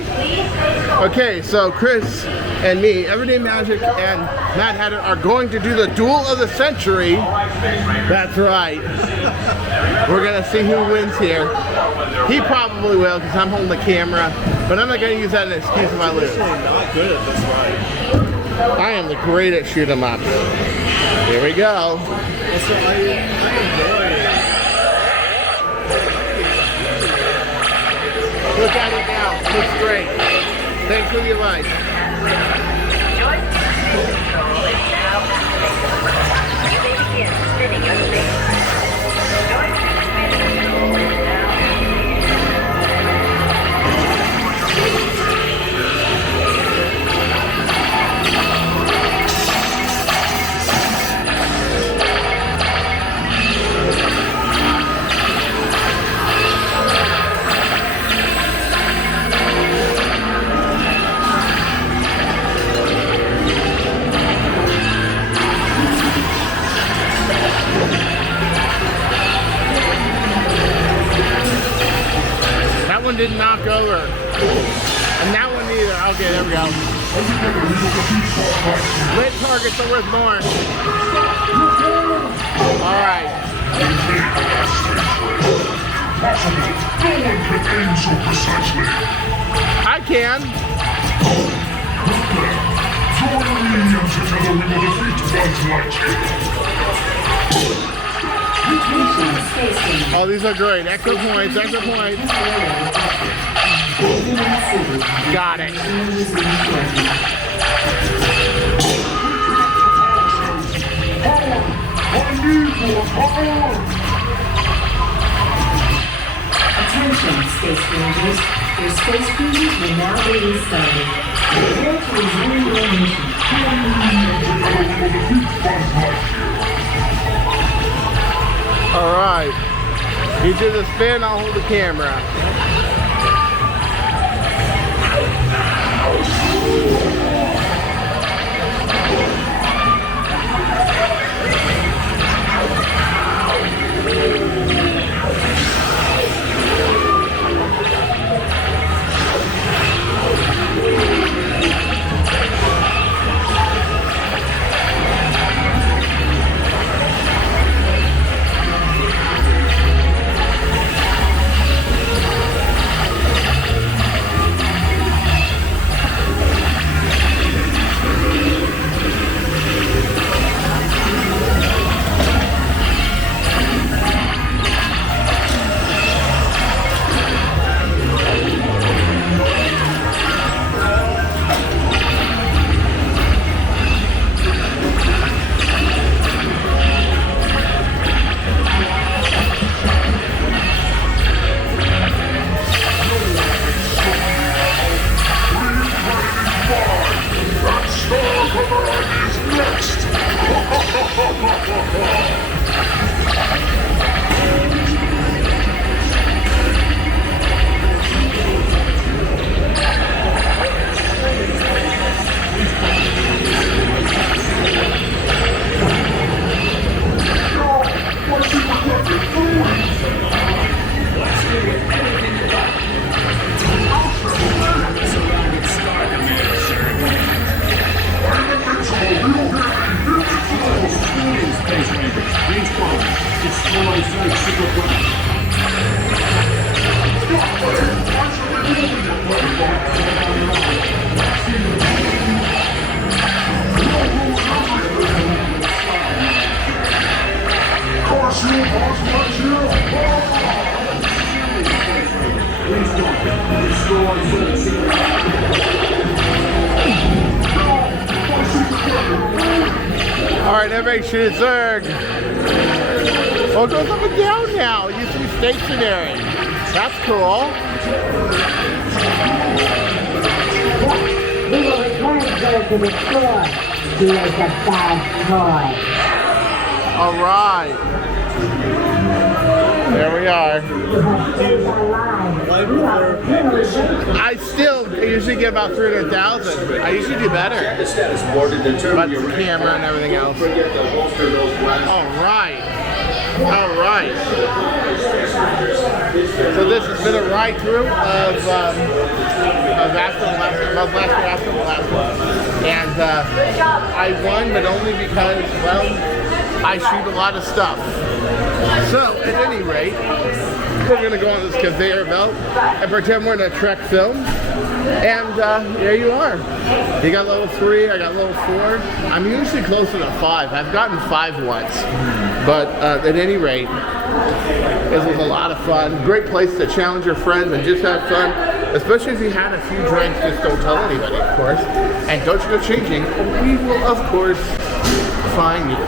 right. Okay, so Chris and me, Everyday Magic and Matt Hatter are going to do the Duel of the Century. That's right. We're gonna see who wins here. He probably will because I'm holding the camera, but I'm not gonna use that as an excuse if I lose. I'm not good at this right. I am the great at shoot 'em ups. Here we go. Also, I enjoy it. Look at it now. Looks great. Thanks for the advice. Didn't knock over. And that one either. Okay, there we go. Lit targets are worth more. Alright. I can. Oh, these are great. Extra points, extra points. Got it. Attention, Space Rangers. Your space cruisers will now be restarted. Prepare to resume your mission. Alright. You do the spin, I'll hold the camera. Alright, everybody shoot Zerg. Oh, it goes up and down now. It used to be stationary. That's cool. We will return Zerg to the store. He is a bad boy. Alright. There we are. I usually get about 300,000. I usually do better. But the camera and everything else. Alright. All right. So this has been a ride through of Astro Alaska. And I won, but only because, well, I shoot a lot of stuff. So, at any rate, we're going to go on this conveyor belt and pretend we're in a Trek film. And there you are. You got level 3, I got level 4. I'm usually closer to 5. I've gotten 5 once. But at any rate, this was a lot of fun. Great place to challenge your friends and just have fun. Especially if you had a few drinks, just don't tell anybody, of course. And don't you go changing, we will, of course, find you.